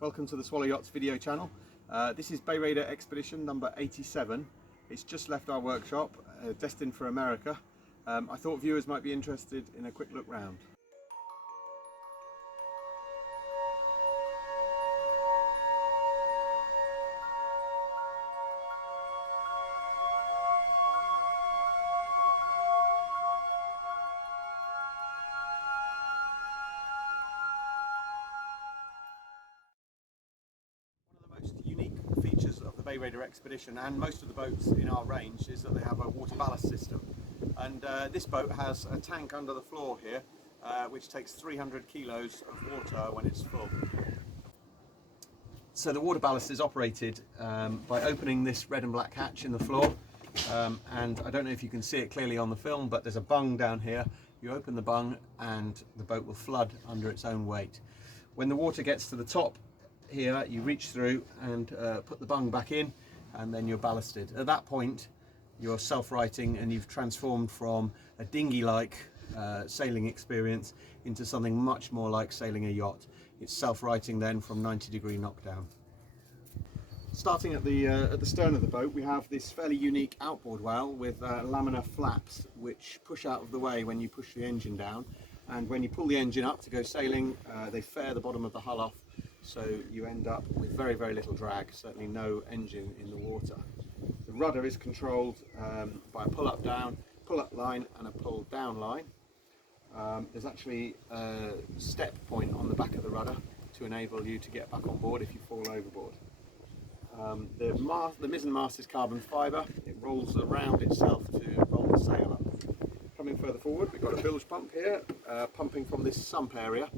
Welcome to the Swallow Yachts video channel. This is BayRaider Expedition number 87. It's just left our workshop, destined for America. I thought viewers might be interested in a quick look round. Features of the BayRaider Expedition and most of the boats in our range is that they have a water ballast system, and this boat has a tank under the floor here which takes 300 kilos of water when it's full. So the water ballast is operated by opening this red and black hatch in the floor, and I don't know if you can see it clearly on the film, but there's a bung down here. You open the bung and the boat will flood under its own weight. When the water gets to the top here, you reach through and put the bung back in, and then you're ballasted. At that point you're self-righting, and you've transformed from a dinghy-like sailing experience into something much more like sailing a yacht. It's self-righting then from 90-degree knockdown. Starting at the stern of the boat, we have this fairly unique outboard well with laminar flaps which push out of the way when you push the engine down, and when you pull the engine up to go sailing, they fare the bottom of the hull off. So you end up with very, very little drag, certainly no engine in the water. The rudder is controlled by a pull-up line and a pull-down line. There's actually a step point on the back of the rudder to enable you to get back on board if you fall overboard. The mizzen mast is carbon fibre. It rolls around itself to roll the sail up. Coming further forward, we've got a bilge pump here, pumping from this sump area,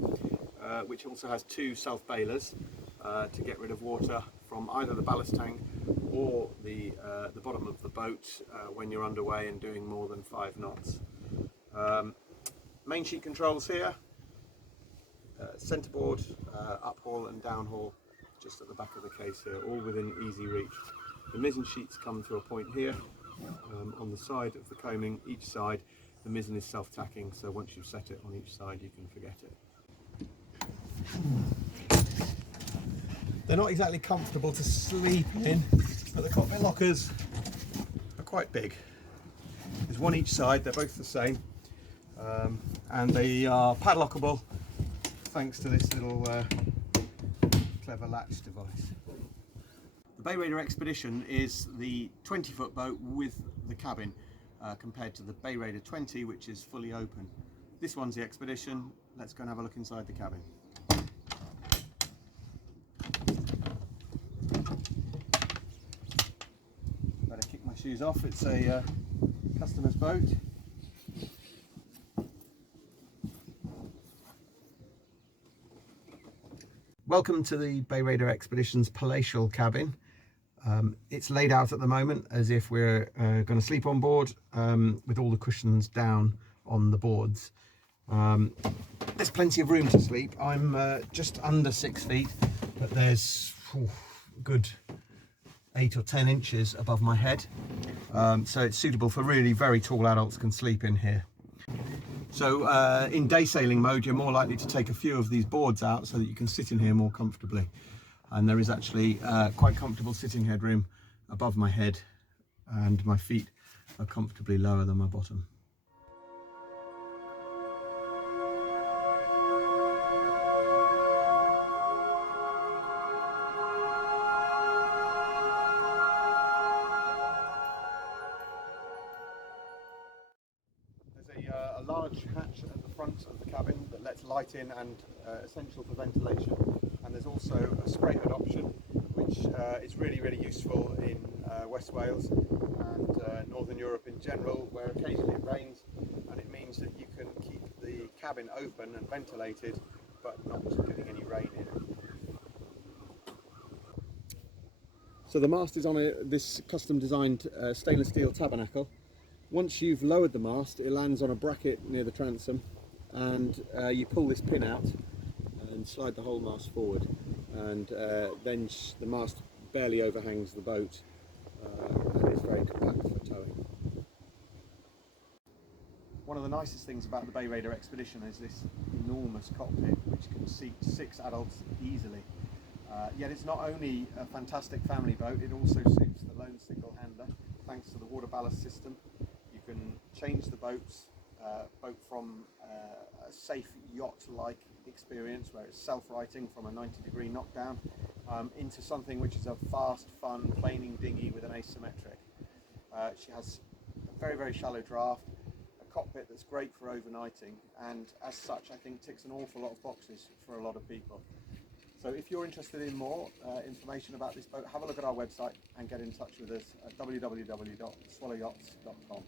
which also has two self-bailers to get rid of water from either the ballast tank or the bottom of the boat when you're underway and doing more than 5 knots. Main sheet controls here, centreboard, uphaul and downhaul just at the back of the case here, all within easy reach. The mizzen sheets come to a point here on the side of the coaming. Each side, the mizzen is self-tacking, so once you've set it on each side you can forget it. They're not exactly comfortable to sleep in, but the cockpit lockers are quite big. There's one each side, they're both the same, and they are padlockable thanks to this little clever latch device. The BayRaider Expedition is the 20-foot boat with the cabin compared to the BayRaider 20, which is fully open. This one's the Expedition. Let's go and have a look inside the cabin. Better kick my shoes off, it's a customer's boat. Welcome to the BayRaider Expedition's palatial cabin. It's laid out at the moment as if we're going to sleep on board, with all the cushions down on the boards. There's plenty of room to sleep. I'm just under 6 feet, but there's good 8 or 10 inches above my head, so it's suitable for really very tall adults can sleep in here. So in day sailing mode, you're more likely to take a few of these boards out so that you can sit in here more comfortably, and there is actually quite comfortable sitting headroom above my head, and my feet are comfortably lower than my bottom. A large hatch at the front of the cabin that lets light in and essential for ventilation, and there's also a spray hood option which is really useful in West Wales and Northern Europe in general, where occasionally it rains, and it means that you can keep the cabin open and ventilated but not getting any rain in it. So the mast is on this custom designed stainless steel tabernacle. Once you've lowered the mast, it lands on a bracket near the transom, and you pull this pin out and slide the whole mast forward, and then the mast barely overhangs the boat, and is very compact for towing. One of the nicest things about the BayRaider Expedition is this enormous cockpit which can seat 6 adults easily. Yet it's not only a fantastic family boat, it also suits the lone single hander thanks to the water ballast system. You can change the boat from a safe yacht-like experience where it's self-righting from a 90-degree knockdown into something which is a fast, fun, planing dinghy with an asymmetric. She has a very, very shallow draft, a cockpit that's great for overnighting, and as such I think ticks an awful lot of boxes for a lot of people. So if you're interested in more information about this boat, have a look at our website and get in touch with us at www.swallowyachts.com.